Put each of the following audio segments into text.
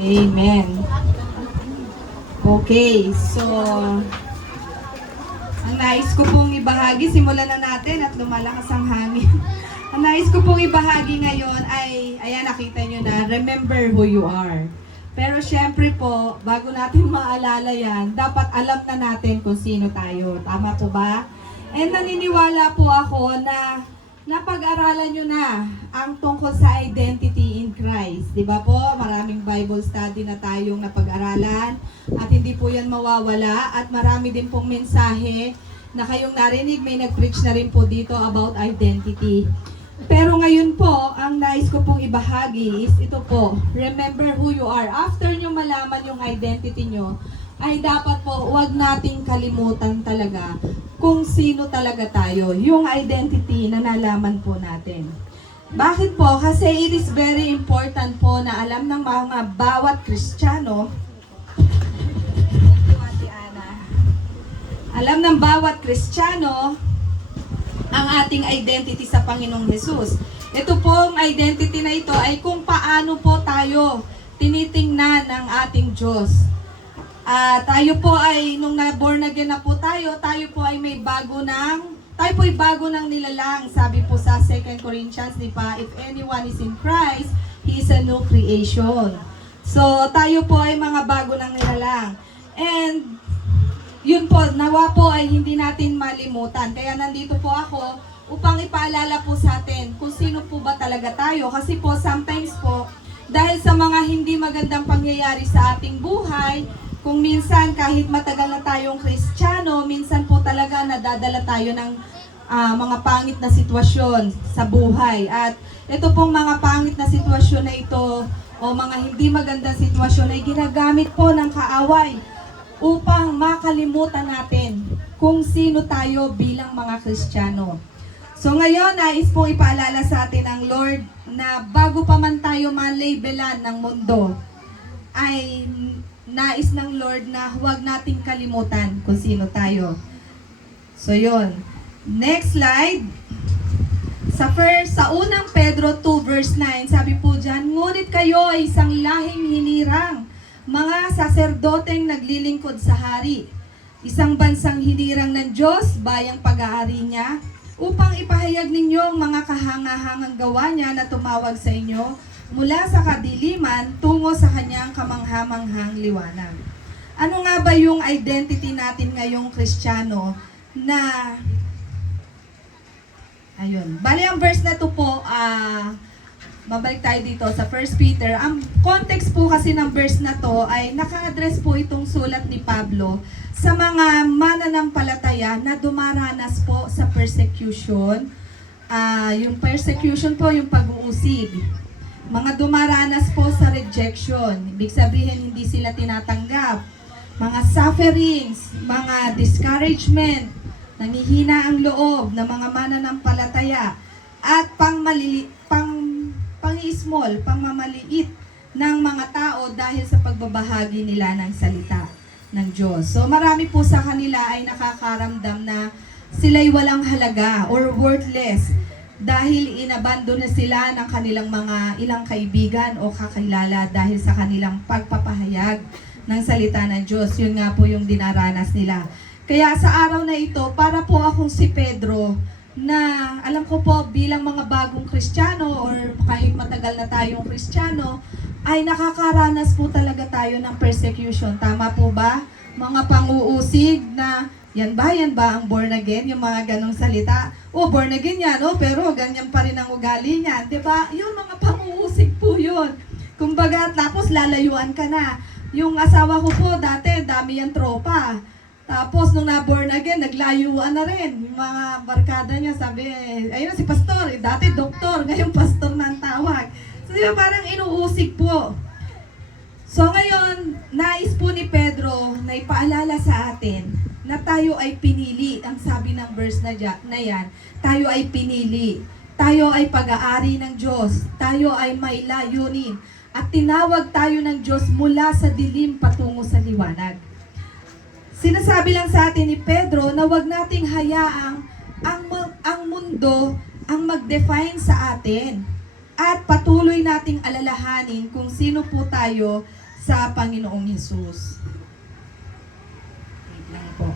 Amen. Okay, so ang nais ko pong ibahagi, simulan na natin at lumalakas ang hangin. Ang nais ko pong ibahagi ngayon ay, ayan nakita nyo na, remember who you are. Pero syempre po, bago natin maalala yan, dapat alam na natin kung sino tayo. Tama po ba? And naniniwala po ako na napag-aralan nyo na ang tungkol sa identity in Christ. Di ba po? Maraming Bible study na tayong napag-aralan at hindi po yan mawawala at marami din pong mensahe na kayong narinig, may nag-preach na rin po dito about identity. Pero ngayon po, ang nais ko pong ibahagi is ito po, remember who you are. After nyo malaman yung identity nyo, ay dapat po wag nating kalimutan talaga kung sino talaga tayo, yung identity na nalaman po natin. Bakit po? Kasi it is very important po na alam ng mga bawat Kristiyano, alam ng bawat Kristiyano ang ating identity sa Panginoong Hesus. Ito pong identity na ito ay kung paano po tayo tinitingnan ng ating Diyos. Tayo po ay, nung na-born again na po tayo po ay may tayo po ay bago ng nilalang. Sabi po sa 2 Corinthians, di ba? If anyone is in Christ, he is a new creation. So, tayo po ay mga bago ng nilalang. And, yun po, nawa po ay hindi natin malimutan. Kaya nandito po ako upang ipaalala po sa atin kung sino po ba talaga tayo. Kasi po, sometimes po, dahil sa mga hindi magandang pangyayari sa ating buhay, kung minsan kahit matagal na tayong Kristiyano, minsan po talaga nadadala tayo ng mga pangit na sitwasyon sa buhay. At ito pong mga pangit na sitwasyon na ito o mga hindi magandang sitwasyon ay ginagamit po ng kaaway upang makalimutan natin kung sino tayo bilang mga Kristiyano. So ngayon, nais pong ipaalala sa atin ng Lord na bago pa man tayo ma-labelan ng mundo, ay nais ng Lord na huwag nating kalimutan kung sino tayo. So yun. Next slide. Sa unang Pedro 2 verse 9, sabi po dyan, ngunit kayo ay isang lahing hinirang, mga saserdoteng naglilingkod sa hari, isang bansang hinirang ng Diyos, bayang pag-aari niya, upang ipahayag ninyo ang mga kahangahangang gawa niya na tumawag sa inyo mula sa kadiliman tungo sa kanyang kamanghamanghang liwanag. Ano nga ba yung identity natin ngayong Kristiyano na ayun. Bali ang verse na to po, mabalik tayo dito sa 1 Peter. Ang context po kasi ng verse na to ay naka-address po itong sulat ni Pablo sa mga mananampalataya na dumaranas po sa persecution. Yung persecution po, yung pag-uusig. Mga dumaranas po sa rejection. Ibig sabihin, hindi sila tinatanggap. Mga sufferings, mga discouragement, nangihina ang loob ng mga mananampalataya, at pangmamaliit ng mga tao dahil sa pagbabahagi nila ng salita ng Diyos. So marami po sa kanila ay nakakaramdam na sila'y walang halaga or worthless dahil inabandon na sila ng kanilang mga ilang kaibigan o kakilala dahil sa kanilang pagpapahayag ng salita ng Diyos. Yun nga po yung dinaranas nila. Kaya sa araw na ito, para po akong si Pedro, na alam ko po bilang mga bagong Kristiyano or kahit matagal na tayong Kristiyano, ay nakakaranas po talaga tayo ng persecution. Tama po ba? Mga pang-uusig na, yan ba ang born again? Yung mga ganong salita. Born again yan, pero ganyan pa rin ang ugali niyan. Diba? Yung mga pang-uusig po yun. Kumbaga, tapos lalayuan ka na. Yung asawa ko po, dati, dami yung tropa. Tapos, nung na-born again, naglayuan na rin. Yung mga barkada niya, sabi, ayun si pastor, dati doktor, ngayon pastor na ang tawag. So, yun, parang inuusig po. So, ngayon, nais po ni Pedro na ipaalala sa atin na tayo ay pinili. Ang sabi ng verse na yan, tayo ay pinili. Tayo ay pag-aari ng Diyos. Tayo ay may layunin. At tinawag tayo ng Diyos mula sa dilim patungo sa liwanag. Sinasabi lang sa atin ni Pedro na wag nating hayaang ang mundo ang mag-define sa atin at patuloy nating alalahanin kung sino po tayo sa Panginoong Hesus. Wait lang po.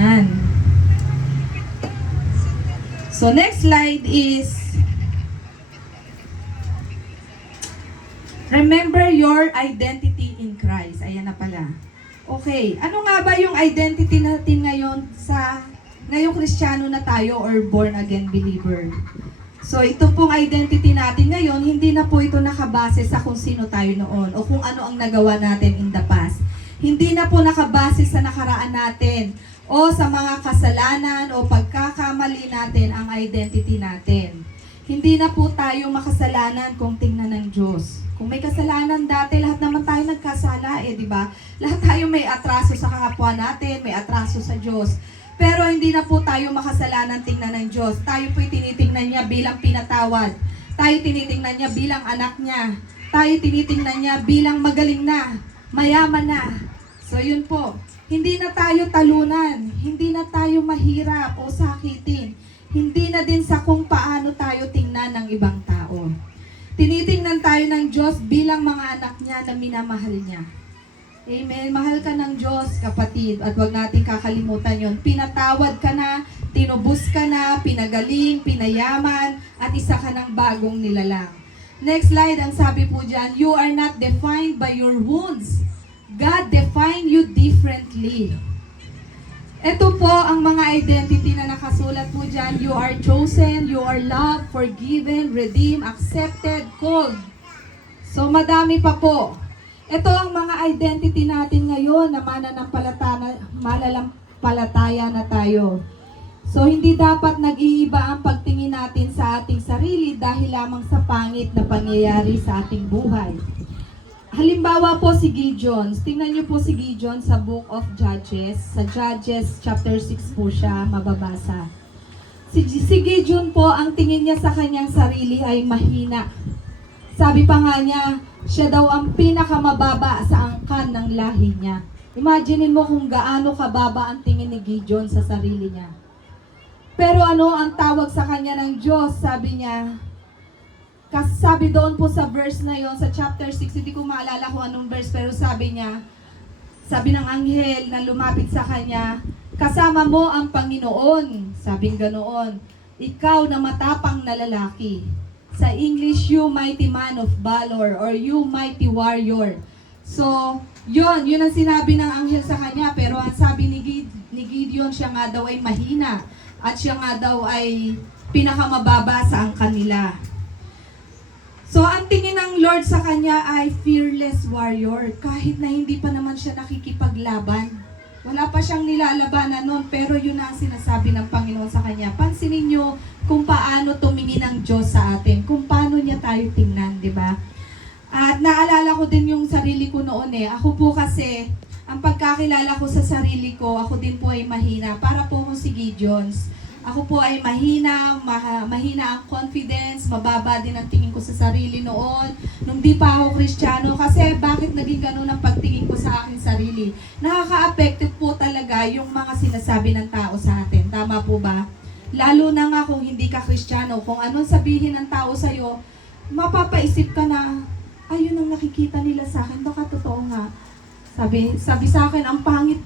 Yan. So next slide is remember your identity in Christ. Ayan na pala. Okay, ano nga ba yung identity natin ngayon ngayong Kristiyano na tayo or born again believer? So ito pong identity natin ngayon, hindi na po ito nakabase sa kung sino tayo noon o kung ano ang nagawa natin in the past. Hindi na po nakabase sa nakaraan natin o sa mga kasalanan o pagkakamali natin ang identity natin. Hindi na po tayo makasalanan kung tingnan ng Diyos. Kung may kasalanan dati, lahat naman tayo nagkasala di ba? Lahat tayo may atraso sa kapwa natin, may atraso sa Diyos. Pero hindi na po tayo makasalanan tingnan ng Diyos. Tayo po'y tinitingnan niya bilang pinatawad. Tayo tinitingnan niya bilang anak niya. Tayo tinitingnan niya bilang magaling na, mayaman na. So yun po. Hindi na tayo talunan, hindi na tayo mahirap o sakitin, hindi na din sa kung paano tayo tingnan ng ibang tao. Tinitingnan tayo ng Diyos bilang mga anak niya na minamahal niya. Amen. Mahal ka ng Diyos, kapatid, at huwag natin kakalimutan yon. Pinatawad ka na, tinubos ka na, pinagaling, pinayaman, at isa ka ng bagong nilalang. Next slide, ang sabi po dyan, you are not defined by your wounds. God define you differently. Ito po ang mga identity na nakasulat po dyan. You are chosen, you are loved, forgiven, redeemed, accepted, called. So madami pa po. Ito ang mga identity natin ngayon na mananampalataya na tayo. So hindi dapat nag-iiba ang pagtingin natin sa ating sarili dahil lamang sa pangit na pangyayari sa ating buhay. Halimbawa po si Gideon. Tingnan niyo po si Gideon sa Book of Judges. Sa Judges chapter 6 po siya mababasa. Si Gideon po, ang tingin niya sa kanyang sarili ay mahina. Sabi pa nga niya, siya daw ang pinakamababa sa angkan ng lahi niya. Imaginin mo kung gaano kababa ang tingin ni Gideon sa sarili niya. Pero ano ang tawag sa kanya ng Diyos? Sabi niya, kasi sabi doon po sa verse na yon sa chapter 6, hindi ko maalala kung anong verse, pero sabi niya, sabi ng anghel na lumapit sa kanya, kasama mo ang Panginoon. Sabing ganoon, ikaw na matapang na lalaki. Sa English, you mighty man of valor or you mighty warrior. So, yun ang sinabi ng anghel sa kanya, pero ang sabi ni Gideon, siya nga daw ay mahina at siya nga daw ay pinakamababa sa angkan nila. So, ang tingin ng Lord sa kanya ay fearless warrior. Kahit na hindi pa naman siya nakikipaglaban. Wala pa siyang nilalabanan noon, pero yun ang sinasabi ng Panginoon sa kanya. Pansinin nyo kung paano tumingin ang Diyos sa atin. Kung paano niya tayo tingnan, di ba? At naalala ko din yung sarili ko noon Ako po kasi, ang pagkakilala ko sa sarili ko, ako din po ay mahina. Para po akong si Gideons. Ako po ay mahina ang confidence, mababa din ang tingin ko sa sarili noon. Nung di pa ako Kristiyano, kasi bakit naging ganun ang pagtingin ko sa aking sarili? Nakaka-affected po talaga yung mga sinasabi ng tao sa atin. Tama po ba? Lalo na nga kung hindi ka Kristiyano, kung anong sabihin ng tao sa'yo, mapapaisip ka na, ayun ang nakikita nila sa akin, baka totoo nga. Sabi sa akin, ang pangit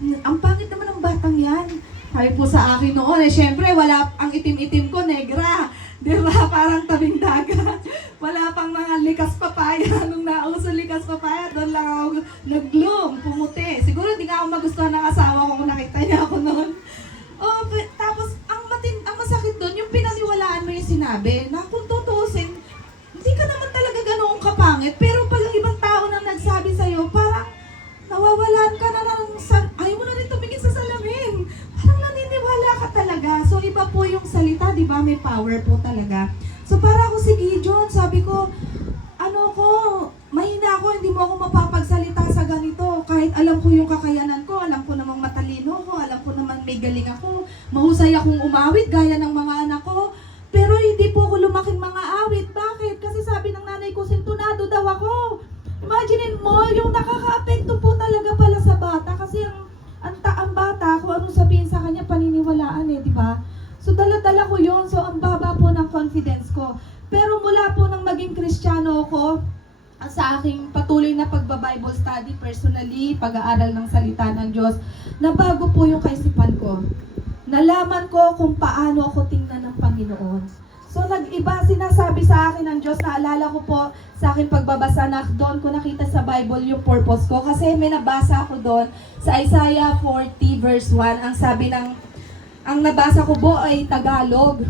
naman ng batang yan. Sabi po sa akin noon, syempre, wala, ang itim-itim ko, negra. Di ba? Parang tabing dagat. Wala pang mga likas papaya. Nung nauso likas papaya, doon lang ako nag-bloom, pumuti. Siguro hindi nga ako magustuhan ng asawa ko kung nakita niya ako noon. Tapos, ang masakit doon, yung pinaniwalaan mo yung sinabi, na kung tutusin, hindi ka naman talaga ganoong kapangit. Pero pag ang ibang tao na nagsabi sa'yo, parang nawawalan ka na ng ayaw mo na rin tumingin sa salamin. Parang naniniwala ka talaga. So, iba po yung salita, di ba? May power po talaga. So, para ako si Gideon, sabi ko, mahina ako, hindi mo ako mapapagsalita sa ganito. Kahit alam ko yung kakayanan ko, alam ko namang matalino ko, alam ko naman may galing ako, mahusay akong umawit gaya ng mga anak ko. Pero hindi po ako lumaking mga awit. Bakit? Kasi sabi ng nanay ko, sintunado daw ako. Imaginin mo, yung nakaka-apekto po talaga pala sa bata. Kasi ang bata, kung anong sabihin sa kanya, paniniwalaan di ba? So, dala dala ko yun. So, ang baba po ng confidence ko. Pero mula po nang maging Kristiyano ako, sa aking patuloy na pagba-Bible study, personally, pag-aaral ng salita ng Diyos, nabago po yung kaisipan ko. Nalaman ko kung paano ako tingnan ng Panginoon. So, nag-iba, sinasabi sa akin ng Diyos, naalala ko po sa aking pagbabasa na doon ko nakita sa Bible yung purpose ko. Kasi may nabasa ako doon sa Isaiah 40 verse 1. Ang sabi ng, ang nabasa ko po ay Tagalog.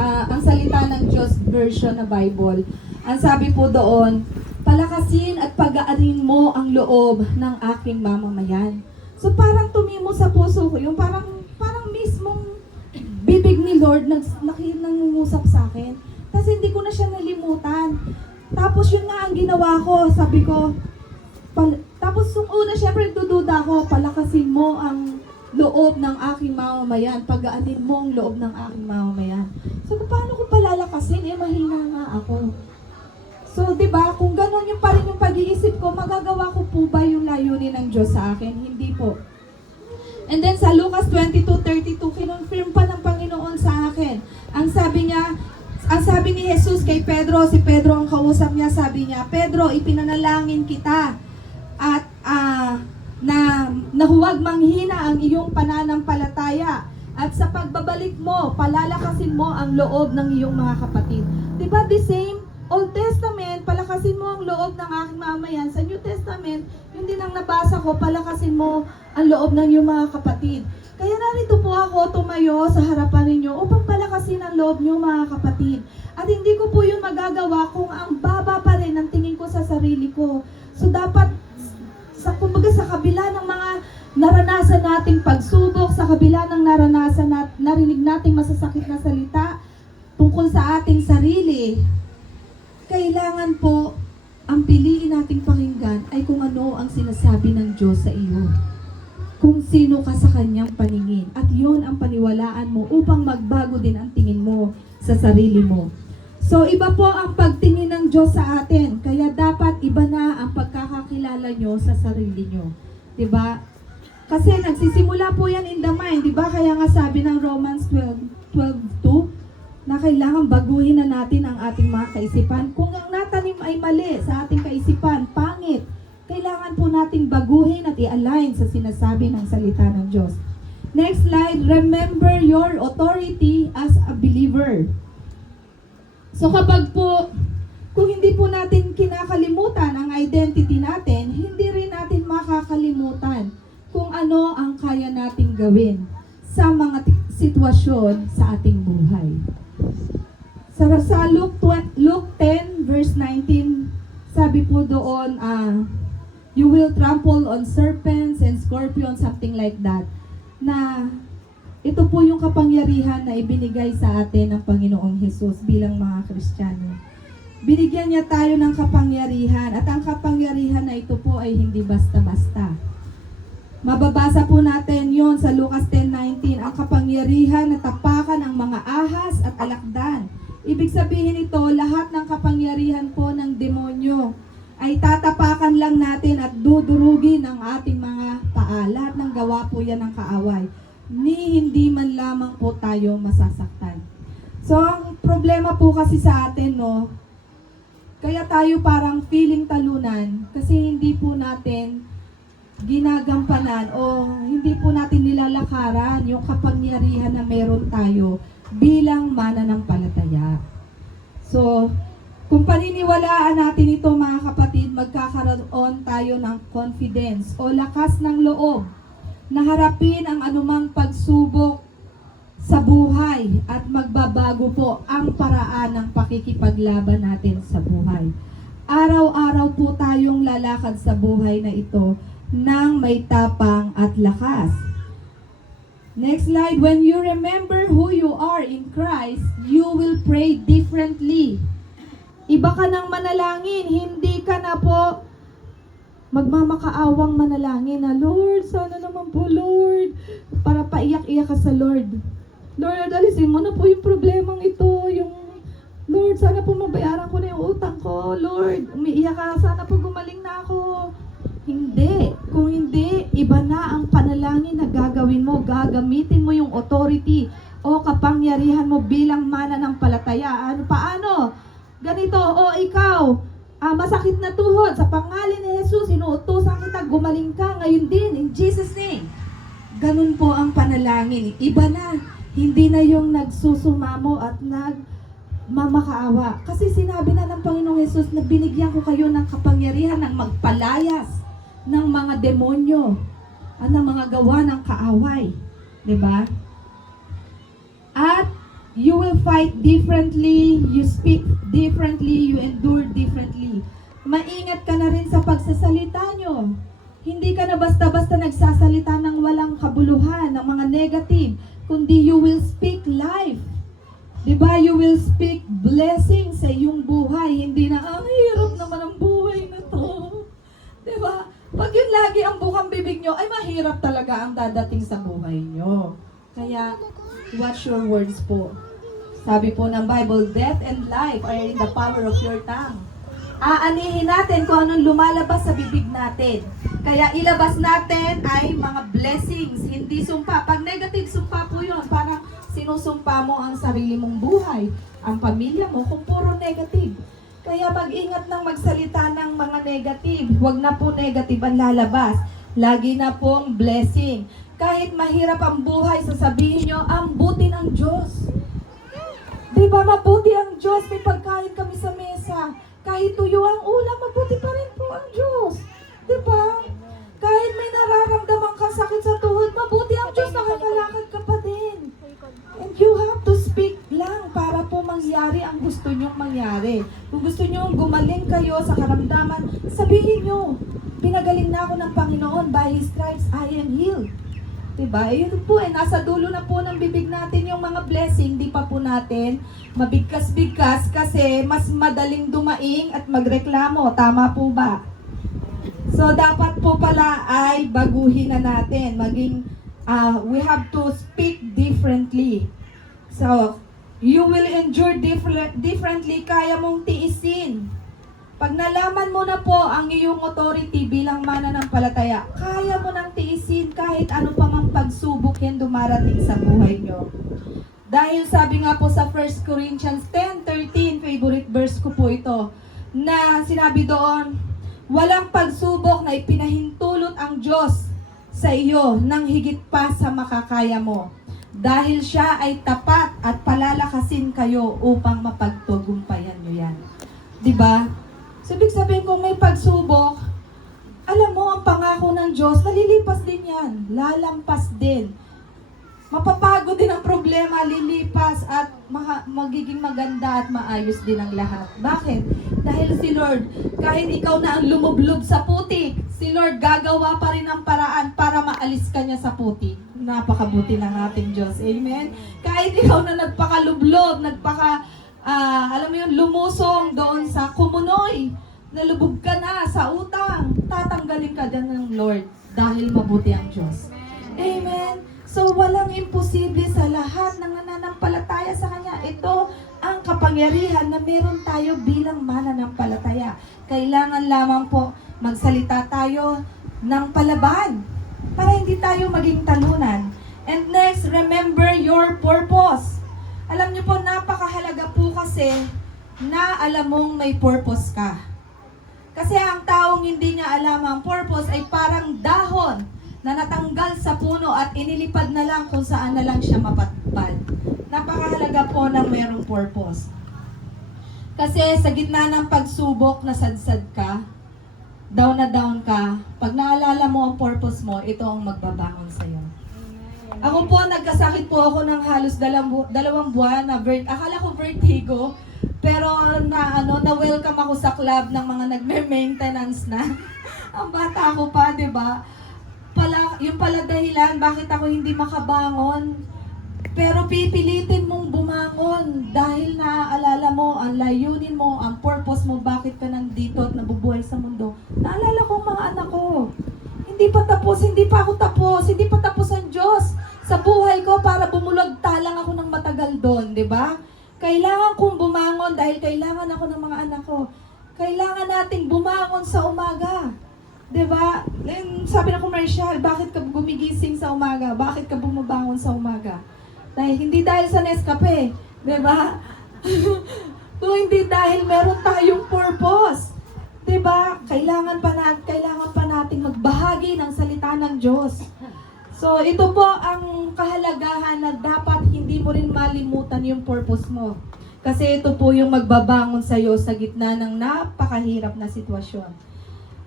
Ang salita ng Diyos version na Bible. Ang sabi po doon, palakasin at pag-aanin mo ang loob ng aking mamamayan. So parang tumimo sa puso ko, yung parang mismong bibig ni Lord nangungusap sa akin. Kasi hindi ko na siya nalimutan. Tapos yun nga ang ginawa ko, sabi ko, tapos yung una syempre dududa ko, palakasin mo ang loob ng aking mamamayan, pag-aanin mo ang loob ng aking mamamayan. So paano ko palalakasin? Mahina nga ako. So, di ba, kung gano'n yung pa rin yung pag-iisip ko, magagawa ko po ba yung layunin ng Diyos sa akin? Hindi po. And then sa Lucas 22:32, kinonfirm pa ng Panginoon sa akin. Ang sabi ni Jesus kay Pedro, si Pedro ang kausap niya, sabi niya, Pedro, ipinanalangin kita at na huwag manghina ang iyong pananampalataya. At sa pagbabalik mo, palalakasin mo ang loob ng iyong mga kapatid. Di ba the same? Old Testament, palakasin mo ang loob ng aking mamamayan. Sa New Testament, yung din ang nabasa ko, palakasin mo ang loob ng iyong mga kapatid. Kaya narito po ako tumayo sa harapan ninyo upang palakasin ang loob niyo mga kapatid. At hindi ko po yun magagawa kung ang baba pa rin ang tingin ko sa sarili ko. So dapat, kumbaga sa kabila ng mga naranasan nating pagsubok, sa kabila ng narinig nating masasakit na salita tungkol sa ating sarili, kailangan po, ang piliin nating pakinggan ay kung ano ang sinasabi ng Diyos sa iyo. Kung sino ka sa Kanyang paningin. At yon ang paniwalaan mo upang magbago din ang tingin mo sa sarili mo. So, iba po ang pagtingin ng Diyos sa atin. Kaya dapat iba na ang pagkakakilala nyo sa sarili nyo. Diba? Kasi nagsisimula po yan in the mind. Diba? Kaya nga sabi ng Romans 12:2, na kailangan baguhin na natin ang ating mga kaisipan. Kung ang natanim ay mali sa ating kaisipan, pangit, kailangan po nating baguhin at i-align sa sinasabi ng salita ng Diyos. Next slide, remember your authority as a believer. So kapag po, kung hindi po natin kinakalimutan ang identity natin, hindi rin natin makakalimutan kung ano ang kaya nating gawin sa mga sitwasyon sa ating buhay. Sa Luke 10 verse 19, sabi po doon, you will trample on serpents and scorpions, something like that. Na ito po yung kapangyarihan na ibinigay sa atin ng Panginoong Hesus bilang mga Kristiyano. Binigyan niya tayo ng kapangyarihan at ang kapangyarihan na ito po ay hindi basta-basta. Mababasa po natin yon sa Lucas 10:19, ang kapangyarihan na tapakan ang mga ahas at alakdan. Ibig sabihin ito, lahat ng kapangyarihan po ng demonyo ay tatapakan lang natin at dudurugin ang ating mga paa. Lahat ng gawa po yan ng kaaway. Hindi man lamang po tayo masasaktan. So, ang problema po kasi sa atin, no, kaya tayo parang feeling talunan kasi hindi po natin ginagampanan o hindi po natin nilalakaran yung kapangyarihan na meron tayo bilang mananampalataya. So, kung paniniwalaan natin ito mga kapatid, magkakaroon tayo ng confidence o lakas ng loob na harapin ang anumang pagsubok sa buhay at magbabago po ang paraan ng pakikipaglaban natin sa buhay. Araw-araw po tayong lalakad sa buhay na ito nang may tapang at lakas. Next slide. When you remember who you are in Christ, you will pray differently. Iba ka ng manalangin, hindi ka na po magmamakaawang manalangin na, Lord, sana naman po, Lord, para paiyak-iyak ka sa Lord. Lord, alisin mo na po yung problemang ito, yung, Lord, sana po mabayaran ko na yung utang ko, Lord, umiiyak ka, sana po gumaling na ako. Hindi. Kung hindi, iba na ang panalangin na gagawin mo. Gagamitin mo yung authority o kapangyarihan mo bilang mananampalataya. Paano? Ganito, o ikaw, masakit na tuhod, sa pangalan ni Jesus, inuutosan kita, gumaling ka ngayon din, in Jesus' name. Ganun po ang panalangin. Iba na, hindi na yung nagsusumamo at nagmamakaawa. Kasi sinabi na ng Panginoong Jesus na binigyan ko kayo ng kapangyarihan ng magpalayas ng mga demonyo at ng mga gawa ng kaaway. Diba? At you will fight differently, you speak differently, you endure differently. Maingat ka na rin sa pagsasalita nyo. Hindi ka na basta-basta nagsasalita ng walang kabuluhan, ng mga negative, kundi you will speak life. Diba? You will speak blessing sa iyong buhay. Hindi na, hirap naman ang buhay na to. Diba? Pag yun lagi ang bukang bibig nyo, ay mahirap talaga ang dadating sa buhay nyo. Kaya, watch your words po. Sabi po ng Bible, death and life are in the power of your tongue. Aanihin natin kung anong lumalabas sa bibig natin. Kaya ilabas natin ay mga blessings, hindi sumpa. Pag negative sumpa po yun, parang sinusumpa mo ang sarili mong buhay, ang pamilya mo, kung puro negative. Kaya mag-ingat ng magsalita ng mga negative. Huwag na po negative ang lalabas. Lagi na pong blessing. Kahit mahirap ang buhay, sasabihin nyo, ang buti ng Diyos. Diba, mabuti ang Diyos. May pagkain kami sa mesa. Kahit tuyo ang ulam, mabuti pa rin po ang Diyos. Diba? Kahit may nararamdaman kang sakit sa tuhod, mabuti ang Diyos, nakakalakad ka pa din. And you have to speak lang para po mangyari ang gusto nyong mangyari. Kung gusto nyong gumaling kayo sa karamdaman, sabihin nyo, pinagaling na ako ng Panginoon, by His stripes I am healed. Diba? Yun po nasa dulo na po ng bibig natin yung mga blessing, di pa po natin mabigkas-bigkas kasi mas madaling dumaing at magreklamo. Tama po ba? So, dapat po pala ay baguhin na natin. We have to speak differently. So, you will endure differently. Kaya mong tiisin. Pag nalaman mo na po ang iyong authority bilang mananampalataya, kaya mo nang tiisin kahit ano pa mang pagsubok yan dumarating sa buhay nyo. Dahil sabi nga po sa 1 Corinthians 10:13, favorite verse ko po ito, na sinabi doon, walang pagsubok na ipinahintulot ang Diyos sa iyo nang higit pa sa makakaya mo. Dahil siya ay tapat at palalakasin kayo upang mapagtagumpayan nyo yan. Diba? So, ibig sabihin kung may pagsubok, alam mo, ang pangako ng Diyos, nalilipas din yan. Lalampas din. Mapapagod din ang problema, lilipas at magiging maganda at maayos din ang lahat. Bakit? Dahil si Lord, kahit ikaw na ang lumublob sa putik, si Lord gagawa pa rin ang paraan para maalis ka niya sa putik. Napakabuti ng ating Diyos. Amen? Kahit ikaw na nagpakalublob, alam mo yun, lumusong doon sa kumunoy, nalubog ka na sa utang, tatanggalin ka din ng Lord dahil mabuti ang Diyos. Amen? So, walang imposible sa lahat ng nananampalataya sa Kanya. Ito ang kapangyarihan na meron tayo bilang mananampalataya. Kailangan lamang po magsalita tayo ng palaban para hindi tayo maging talunan. And next, remember your purpose. Alam niyo po, napakahalaga po kasi na alam mong may purpose ka. Kasi ang taong hindi niya alam ang purpose ay parang dahon na natanggal sa puno at inilipad na lang kung saan na lang siya mapatpad. Napakahalaga po ng mayroong purpose. Kasi sa gitna ng pagsubok, nasadsad ka, down na down ka, pag naalala mo ang purpose mo, ito ang magbabangon sa'yo. Ako po, nagkasakit po ako ng halos 2 buwan na akala ko vertigo, pero na-welcome ako sa club ng mga nagme-maintenance na. Ang bata ko pa, 'di ba? Yung pala dahilan bakit ako hindi makabangon. Pero pipilitin mong bumangon dahil naaalala mo ang layunin mo, ang purpose mo, bakit ka nandito at nabubuhay sa mundo. Naalala ko ang mga anak ko. Hindi pa ako tapos, hindi pa tapos ang Diyos sa buhay ko para bumulagta lang ako ng matagal doon, di ba? Kailangan kong bumangon dahil kailangan ako ng mga anak ko. Kailangan nating bumangon sa umaga. Diba? Sabi ng commercial, bakit ka gumigising sa umaga? Bakit ka bumabangon sa umaga? Dahil hindi dahil sa Nescafe, di ba? Kung hindi dahil meron tayong purpose. Di ba? Kailangan pa nating magbahagi ng salita ng Diyos. So, ito po ang kahalagahan na dapat hindi mo rin malimutan yung purpose mo. Kasi ito po yung magbabangon sa'yo sa gitna ng napakahirap na sitwasyon.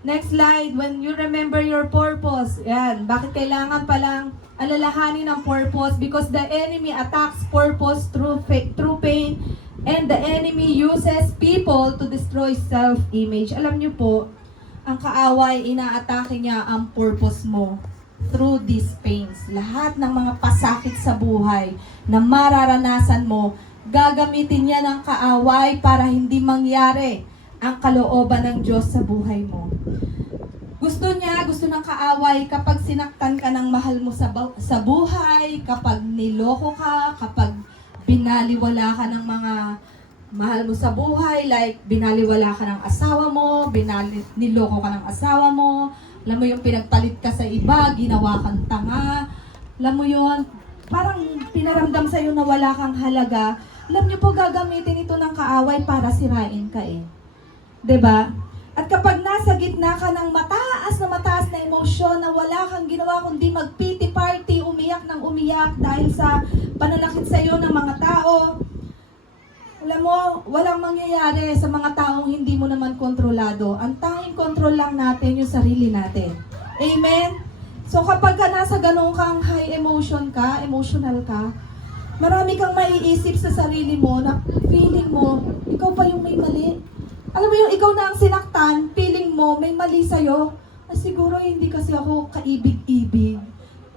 Next slide, when you remember your purpose. Yan, bakit kailangan palang alalahanin ang purpose? Because the enemy attacks purpose through pain, and the enemy uses people to destroy self-image. Alam niyo po, ang kaaway, inaatake niya ang purpose mo through these pains. Lahat ng mga pasakit sa buhay na mararanasan mo, gagamitin niya ng kaaway para hindi mangyari ang kalooban ng Diyos sa buhay mo. Gusto ng kaaway kapag sinaktan ka ng mahal mo sa buhay, kapag niloko ka, kapag binaliwala ka ng mga mahal mo sa buhay, like binaliwala ka ng asawa mo, niloko ka ng asawa mo, alam mo yung pinagpalit ka sa iba, ginawa kang tanga, alam mo yun, parang pinaramdam sa'yo na wala kang halaga. Alam niyo po, gagamitin ito ng kaaway para sirain ka eh. 'Di ba? At kapag nasa gitna ka ng mataas na emosyon na wala kang ginawa kundi mag-pity party, umiyak ng umiyak dahil sa pananakit sa iyo ng mga tao, alam mo, walang mangyayari sa mga taong hindi mo naman kontrolado. Ang tanging kontrol lang natin yung sarili natin. Amen? So kapag ka nasa ganun kang high emotion ka, emotional ka, marami kang maiisip sa sarili mo na feeling mo, ikaw pa yung may mali. Alam mo yung ikaw na ang sinaktan, feeling mo may mali sa'yo. Siguro hindi kasi ako kaibig-ibig.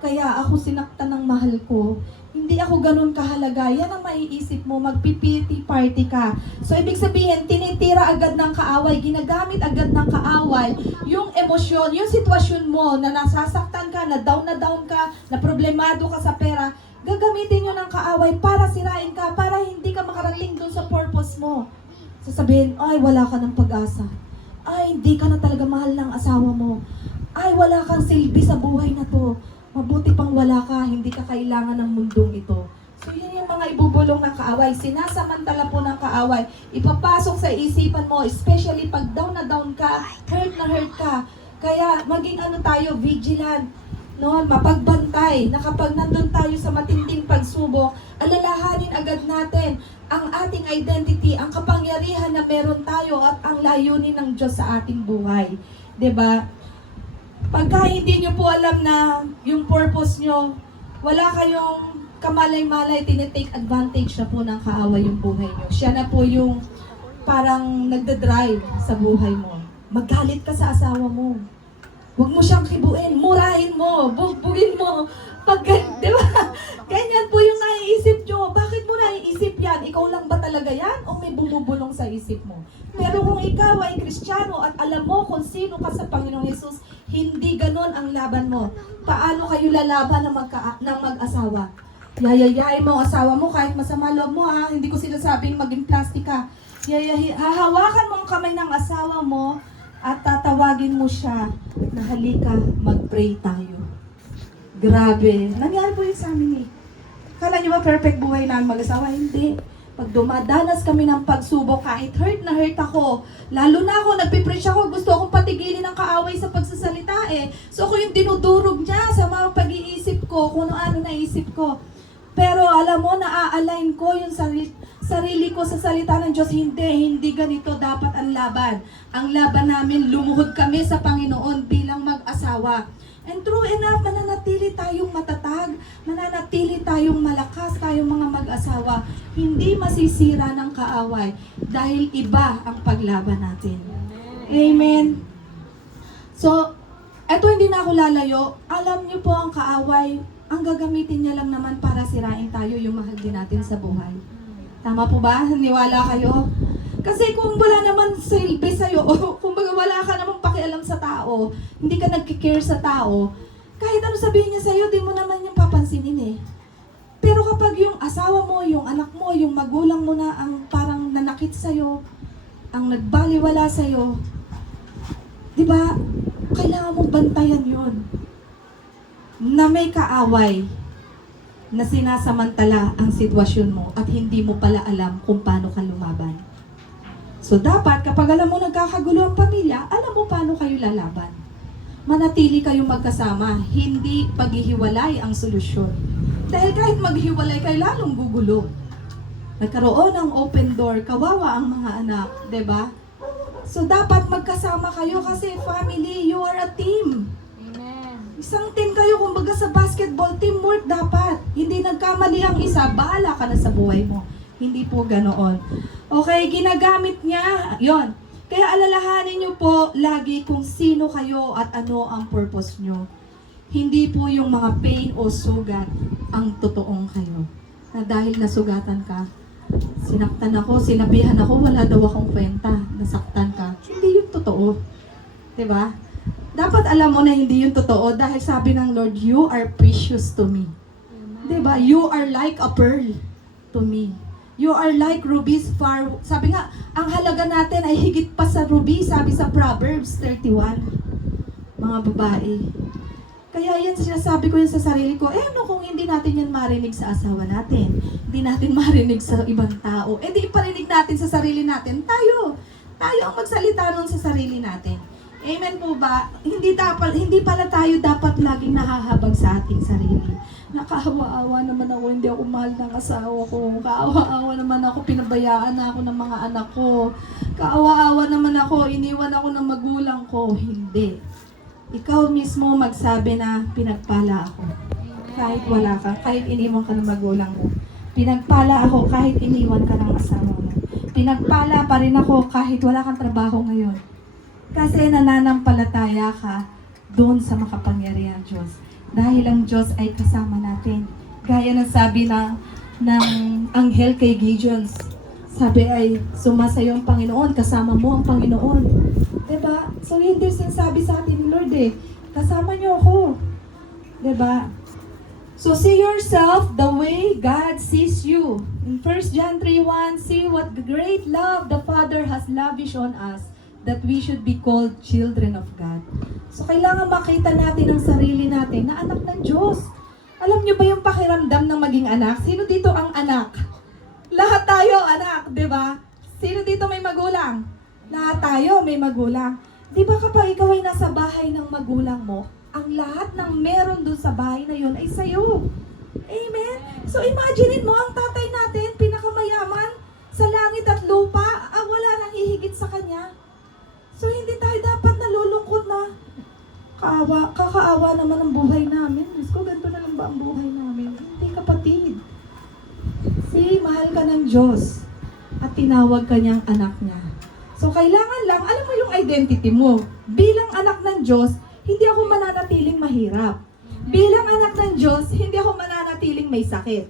Kaya ako sinaktan ng mahal ko. Hindi ako ganun kahalaga. Yan ang maiisip mo, magpipiti party ka. So ibig sabihin, tinitira agad ng kaaway, ginagamit agad ng kaaway yung emosyon, yung sitwasyon mo na nasasaktan ka, na down ka, na problemado ka sa pera. Gagamitin nyo ng kaaway para sirain ka, para hindi ka makarating dun sa purpose mo. Sasabihin, ay, wala ka ng pag-asa. Ay, hindi ka na talaga mahal ng asawa mo. Ay, wala kang silbi sa buhay na to. Mabuti pang wala ka, hindi ka kailangan ng mundong ito. So, yun yung mga ibubulong ng kaaway. Sinasamantala po ng kaaway. Ipapasok sa isipan mo, especially pag down na down ka, hurt na hurt ka. Kaya, maging tayo, vigilant. Noon, mapagbantay na kapag nandun tayo sa matinding pagsubok, alalahanin agad natin ang ating identity, ang kapangyarihan na meron tayo at ang layunin ng Diyos sa ating buhay. 'Di ba? Pagka hindi nyo po alam na yung purpose nyo, wala kayong kamalay-malay, tinitake advantage na po ng kaaway yung buhay nyo. Siya na po yung parang nagdadrive sa buhay mo. Magalit ka sa asawa mo. Huwag mo siyang kibuin, murahin mo, bugbugin mo. Di ba? Ganyan po yung naiisip nyo. Bakit mo naiisip yan? Ikaw lang ba talaga yan? O may bumubulong sa isip mo? Pero kung ikaw ay Kristiyano at alam mo kung sino ka sa Panginoong Hesus, hindi ganon ang laban mo. Paano kayo lalaban ng mag-asawa? Yayayain mo ang asawa mo kahit masama loob mo ha. Hindi ko sinasabing maging plastic ka. Hahawakan mo ang kamay ng asawa mo at tatawagin mo siya na halika, mag-pray tayo. Grabe. Nangyari po yun sa amin eh. Kala nyo ba perfect buhay na ang mag-asawa? Hindi. Pag dumadanas kami ng pagsubok, kahit hurt na hurt ako, lalo na ako, nagpipreach ako, gusto akong patigilin ng kaaway sa pagsasalita eh. So ako yung dinudurog niya sa mga pag-iisip ko, kung ano naisip ko. Pero alam mo, na-align ko yung sarili ko sa salita ng Diyos. Hindi ganito dapat ang laban. Ang laban namin, lumuhod kami sa Panginoon bilang mag-asawa. And true enough, mananatili tayong matatag, mananatili tayong malakas, tayong mga mag-asawa. Hindi masisira ng kaaway dahil iba ang paglaban natin. Amen. So, eto hindi na ako lalayo. Alam niyo po ang kaaway, ang gagamitin niya lang naman para sirain tayo yung mahal din natin sa buhay. Tama po ba? Niwala kayo? Kasi kung wala naman silbi sa'yo, o kung wala ka namang pakialam sa tao, hindi ka nagkikare sa tao, kahit ano sabihin niya sa'yo, di mo naman yung papansinin eh. Pero kapag yung asawa mo, yung anak mo, yung magulang mo na ang parang nanakit sa'yo, ang nagbaliwala sa'yo, di ba, kailangan mong bantayan yun. Na may kaaway. na sinasamantala ang sitwasyon mo at hindi mo pala alam kung paano ka lumaban. So dapat kapag alam mo nagkakagulo ang pamilya, alam mo paano kayo lalaban. Manatili kayong magkasama, hindi paghihiwalay ang solusyon. Dahil kahit maghiwalay kayo, lalong gugulo. Nagkaroon ng open door, kawawa ang mga anak, 'di ba? So dapat magkasama kayo kasi family, you are a team. Isang team kayo, kumbaga sa basketball, teamwork dapat. Hindi nagkamali ang isa, bahala ka na sa buhay mo. Hindi po ganoon. Okay, ginagamit niya, yon. Kaya alalahanin niyo po lagi kung sino kayo at ano ang purpose niyo. Hindi po yung mga pain o sugat ang totoong kayo. Na dahil nasugatan ka, sinaktan ako, sinabihan ako, wala daw akong kwenta, nasaktan ka. Hindi yung totoo. 'Di ba? Dapat alam mo na hindi yung totoo dahil sabi ng Lord, you are precious to me. 'Di ba? You are like a pearl to me. You are like rubies far. Sabi nga, ang halaga natin ay higit pa sa ruby, sabi sa Proverbs 31. Mga babae. Kaya yan sinasabi ko yan sa sarili ko, ano kung hindi natin yan marinig sa asawa natin? Hindi natin marinig sa ibang tao. Di parinig natin sa sarili natin. Tayo ang magsalita nun sa sarili natin. Amen po ba? Hindi pala tayo dapat laging nahahabag sa ating sarili. Nakaawa-awa naman ako, hindi ako mahal ng asawa ko. Kaawa-awa naman ako, pinabayaan na ako ng mga anak ko. Kaawa-awa naman ako, iniwan ako ng magulang ko. Hindi. Ikaw mismo magsabi na pinagpala ako. Kahit wala ka, kahit iniwan ka ng magulang mo. Pinagpala ako kahit iniwan ka ng asawa mo. Pinagpala pa rin ako kahit wala kang trabaho ngayon. Kasi nananampalataya ka doon sa makapangyarihan Diyos. Dahil ang Diyos ay kasama natin. Gaya ng sabi ng anghel kay Gideon. Sabi ay, sumasayo ang Panginoon, kasama mo ang Panginoon. Diba? So hindi sinasabi sa atin ni Lord kasama niyo ako. Diba? So see yourself the way God sees you. In 1 John 3:1, see what great love the Father has lavished on us, that we should be called children of God. So kailangan makita natin ang sarili natin na anak ng Diyos. Alam niyo ba yung pakiramdam ng maging anak? Sino dito ang anak? Lahat tayo anak, di ba? Sino dito may magulang? Lahat tayo may magulang. Di ba kapag ikaw ay nasa bahay ng magulang mo, ang lahat ng meron dun sa bahay na yun ay sa'yo. Amen? So imaginein mo ang tatay natin, pinakamayaman sa langit at lupa, wala nang hihigit sa kanya. So hindi tayo dapat nalulungkot na kakaawa naman ang buhay namin. Diyos ko, ganito na lang ba ang buhay namin? Hindi kapatid. Mahal ka ng Diyos at tinawag ka niyang anak niya. So kailangan lang, alam mo yung identity mo. Bilang anak ng Diyos, hindi ako mananatiling mahirap. Bilang anak ng Diyos, hindi ako mananatiling may sakit.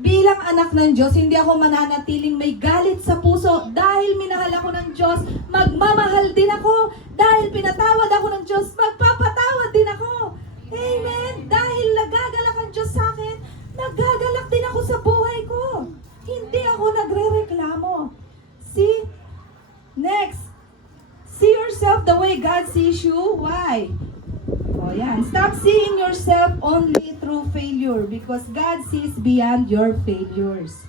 Bilang anak ng Diyos, hindi ako mananatiling may galit sa puso. Dahil minahal ako ng Diyos, magmamahal din ako. Dahil pinatawad ako ng Diyos, magpapatawad din ako. Amen? Dahil nagagalak ang Diyos sa akin, nagagalak din ako sa buhay ko. Hindi ako nagre-reklamo. See? Next. See yourself the way God sees you. Why? O yan. Stop seeing yourself only through failure because God sees beyond your failures.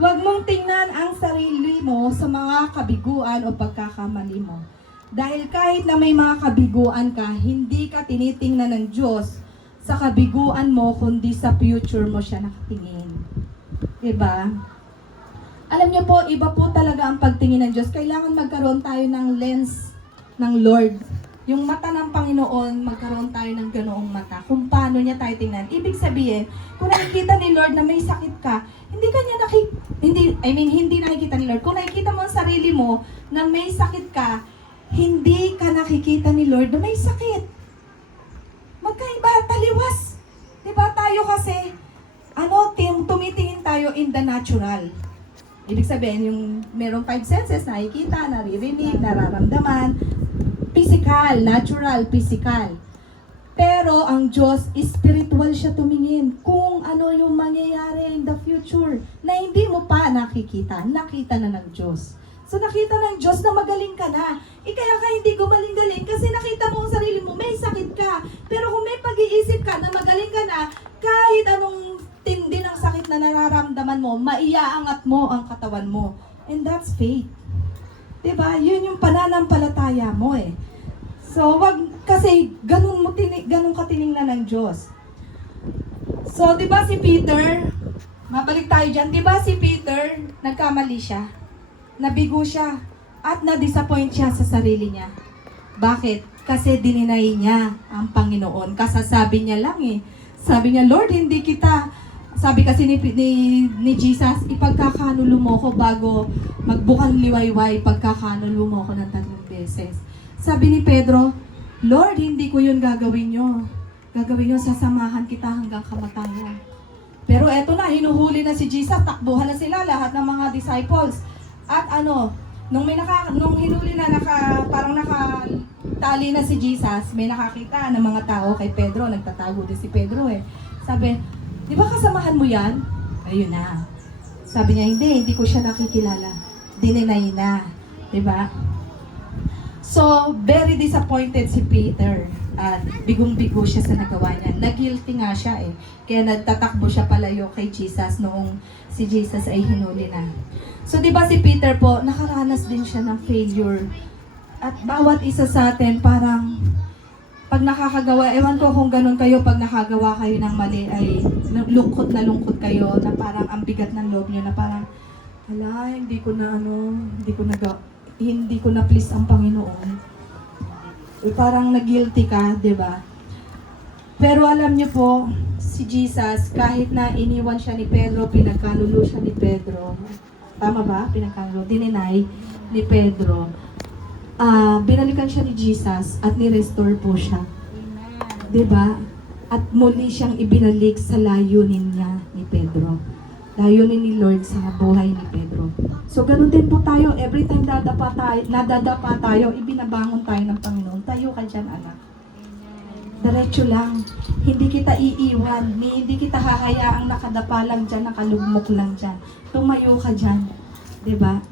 Huwag mong tingnan ang sarili mo sa mga kabiguan o pagkakamali mo. Dahil kahit na may mga kabiguan ka, hindi ka tinitingnan ng Diyos sa kabiguan mo, kundi sa future mo siya nakatingin. Diba? Alam niyo po, iba po talaga ang pagtingin ng Diyos. Kailangan magkaroon tayo ng lens ng Lord. Yung mata ng Panginoon, magkaroon tayo ng ganoong mata. Kung paano niya tayo tingnan. Ibig sabihin, kung nakikita ni Lord na may sakit ka, hindi nakikita ni Lord. Kung nakikita mo ang sarili mo na may sakit ka, hindi ka nakikita ni Lord na may sakit. Magkaiba, taliwas. Diba tayo kasi, tumitingin tayo in the natural. Ibig sabihin, yung merong 5 senses, nakikita, naririnig, nararamdaman, physical, natural, physical. Pero ang Diyos, spiritual siya tumingin kung ano yung mangyayari in the future na hindi mo pa nakikita. Nakita na ng Diyos. So nakita ng Diyos na magaling ka na. Kaya ka hindi gumaling-galing kasi nakita mo ang sarili mo, may sakit ka. Pero kung may pag-iisip ka na magaling ka na, kahit anong tindi ng na nararamdaman mo, maiaangat mo ang katawan mo. And that's faith. Diba? Yun yung pananampalataya mo eh. So, kasi ganun ka tiningnan ng Diyos. So, diba si Peter, mabalik tayo dyan, diba si Peter, nagkamali siya, nabigo siya, at na-disappoint siya sa sarili niya. Bakit? Kasi dininay niya ang Panginoon. Kasasabi niya lang eh. Sabi niya, Lord, hindi kita, sabi kasi ni Jesus, ipagkakanulo mo ko bago magbukang liwayway, pagkakanulo mo ko ng 3 beses. Sabi ni Pedro, Lord, hindi ko yun gagawin nyo. Gagawin nyo, sasamahan kita hanggang kamatayan. Pero eto na, hinuhuli na si Jesus, takbuhan na sila, lahat ng mga disciples. At nung hinuli na, parang nakatali na si Jesus, may nakakita ng mga tao kay Pedro, nagtatago din si Pedro eh. Sabi, di ba kasamahan mo yan? Ayun na. Sabi niya, hindi ko siya nakikilala. Dininay na. Di ba? So, very disappointed si Peter. At bigong-bigo siya sa nagawa niya. Nag-guilty nga siya eh. Kaya nagtatakbo siya palayo kay Jesus noong si Jesus ay hinuli na. So, di ba si Peter po, nakaranas din siya ng failure. At bawat isa sa atin, parang pag nakakagawa, ewan ko kung ganun kayo, pag nakagawa kayo ng mali, ay lungkot kayo, na parang ang bigat ng loob nyo, na parang, hala, hindi ko na please ang Panginoon. Parang nag-guilty ka, di ba? Pero alam niyo po, si Jesus, kahit na iniwan siya ni Pedro, pinagkanulo siya ni Pedro, tama ba? Pinagkanulo, dininay ni Pedro. Binalikan siya ni Jesus at ni-restore po siya. Diba? At muli siyang ibinalik sa layunin niya ni Pedro. Layunin ni Lord sa buhay ni Pedro. So, ganun din po tayo. Every time nadadapa tayo, ibinabangon tayo ng Panginoon. Tayo ka dyan, anak. Diretso lang. Hindi kita iiwan. Hindi kita hahayaang nakadapa lang dyan, nakalugmok lang dyan. Tumayo ka dyan. Diba?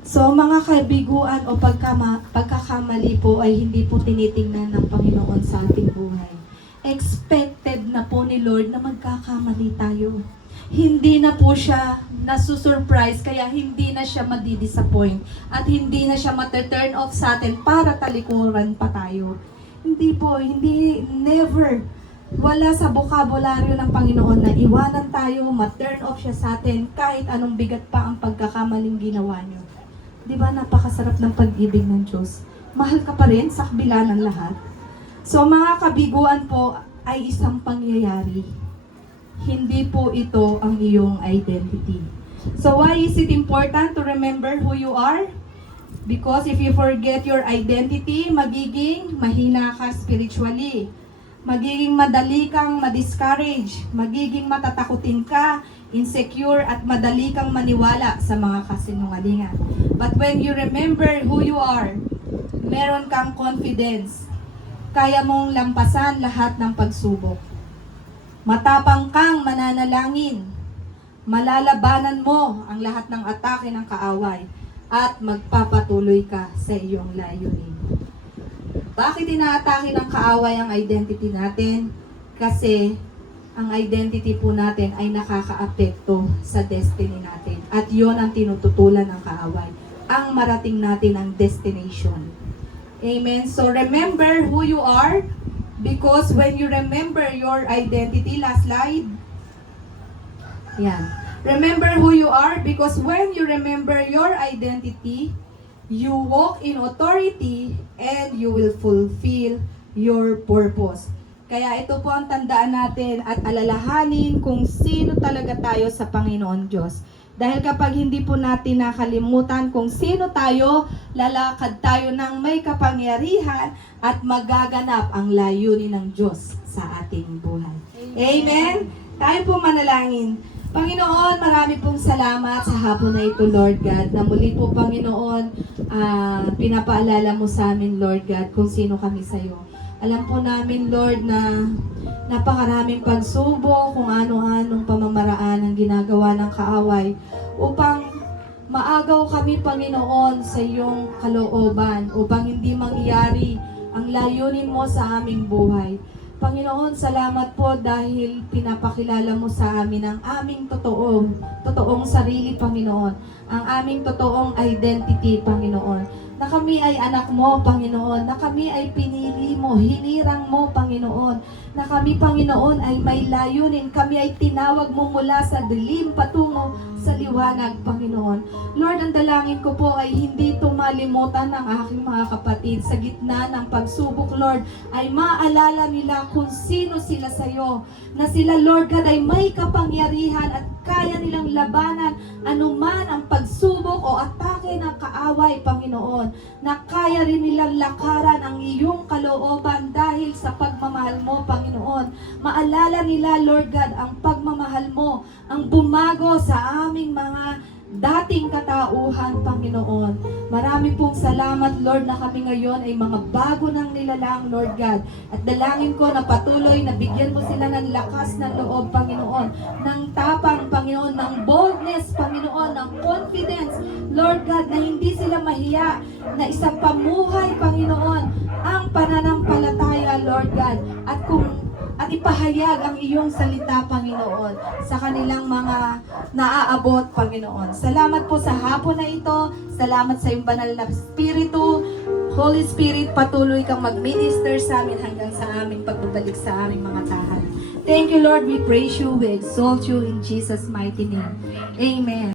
So, mga kabiguan o pagkakamali po ay hindi po tinitingnan ng Panginoon sa ating buhay. Expected na po ni Lord na magkakamali tayo. Hindi na po siya nasusurprise, kaya hindi na siya madidisappoint at hindi na siya maturn off sa atin para talikuran pa tayo. Hindi po, never. Wala sa bokabularyo ng Panginoon na iwanan tayo, ma-turn off siya sa atin kahit anong bigat pa ang pagkakamaling ginawa niyo. Di ba napakasarap ng pag-ibig ng Diyos? Mahal ka pa rin sa kabila ng lahat. So mga kabiguan po ay isang pangyayari. Hindi po ito ang iyong identity. So why is it important to remember who you are? Because if you forget your identity, magiging mahina ka spiritually. Magiging madali kang ma-discourage. Magiging matatakutin ka, insecure, at madali kang maniwala sa mga kasinungalingan. But when you remember who you are, meron kang confidence. Kaya mong lampasan lahat ng pagsubok. Matapang kang mananalangin. Malalabanan mo ang lahat ng atake ng kaaway at magpapatuloy ka sa iyong layunin. Bakit inaatake ng kaaway ang identity natin? Kasi ang identity po natin ay nakakaapekto sa destiny natin. At yon ang tinututulan ng kaaway. Ang marating natin ang destination. Amen? So remember who you are, because when you remember your identity, last slide. Yan. Remember who you are, because when you remember your identity, you walk in authority and you will fulfill your purpose. Kaya ito po ang tandaan natin at alalahanin kung sino talaga tayo sa Panginoon Diyos. Dahil kapag hindi po natin nakalimutan kung sino tayo, lalakad tayo ng may kapangyarihan at magaganap ang layunin ng Diyos sa ating buhay. Amen? Tayo po manalangin. Panginoon, marami pong salamat sa hapon na ito, Lord God, na muli po, Panginoon, pinapaalala mo sa amin, Lord God, kung sino kami sa iyo. Alam po namin, Lord, na napakaraming pagsubok, kung ano-anong pamamaraan ang ginagawa ng kaaway upang maagaw kami, Panginoon, sa iyong kalooban, upang hindi mangyari ang layunin mo sa aming buhay. Panginoon, salamat po dahil pinapakilala mo sa amin ang aming totoong sarili, Panginoon. Ang aming totoong identity, Panginoon. Na kami ay anak mo, Panginoon. Na kami ay pinili mo, hinirang mo, Panginoon. Na kami, Panginoon, ay may layunin. Kami ay tinawag mo mula sa dilim patungo sa liwanag, Panginoon. Lord, ang dalangin ko po ay hindi tumalimutan ng aking mga kapatid sa gitna ng pagsubok, Lord, ay maalala nila kung sino sila sa iyo. Na sila, Lord God, ay may kapangyarihan at kaya nilang labanan anuman ang pagsubok o atake ng kaaway, Panginoon. Na kaya rin nilang lakaran ang iyong kalooban dahil sa pagmamahal mo, Panginoon. Maalala nila, Lord God, ang pagmamahal mo, ang bumago sa aming mga dating katauhan, Panginoon. Marami pong salamat, Lord, na kami ngayon ay mga bago ng nilalang, Lord God. At dalangin ko na patuloy na bigyan mo sila ng lakas ng loob, Panginoon, ng tapang, Panginoon, ng boldness, Panginoon, ng confidence, Lord God, na hindi sila mahiya, na isang pamuhay, Panginoon, ang pananampalataya, Lord God, at ipahayag ang iyong salita, Panginoon, sa kanilang mga naaabot, Panginoon. Salamat po sa hapon na ito. Salamat sa iyong banal na Espiritu. Holy Spirit, patuloy kang mag-minister sa amin hanggang sa aming pagbabalik sa aming mga tahanan. Thank you, Lord. We praise you. We exalt you in Jesus' mighty name. Amen.